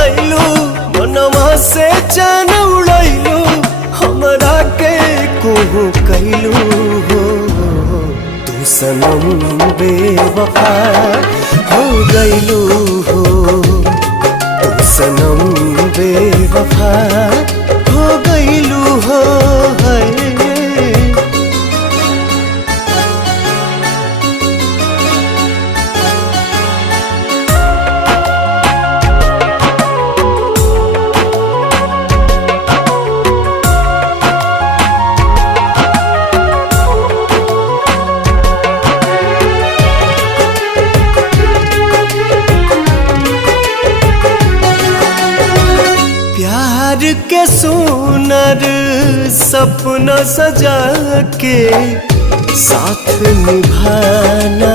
गइलू, मनवा से चैन उड़ैलू, हमरा के कोहू कैलू हो। तू सनम बेवफा हो गइलू हो, तू सनम बेवफा हो गइलू हो। प्यार के सुनर सपना सजा के साथ निभाना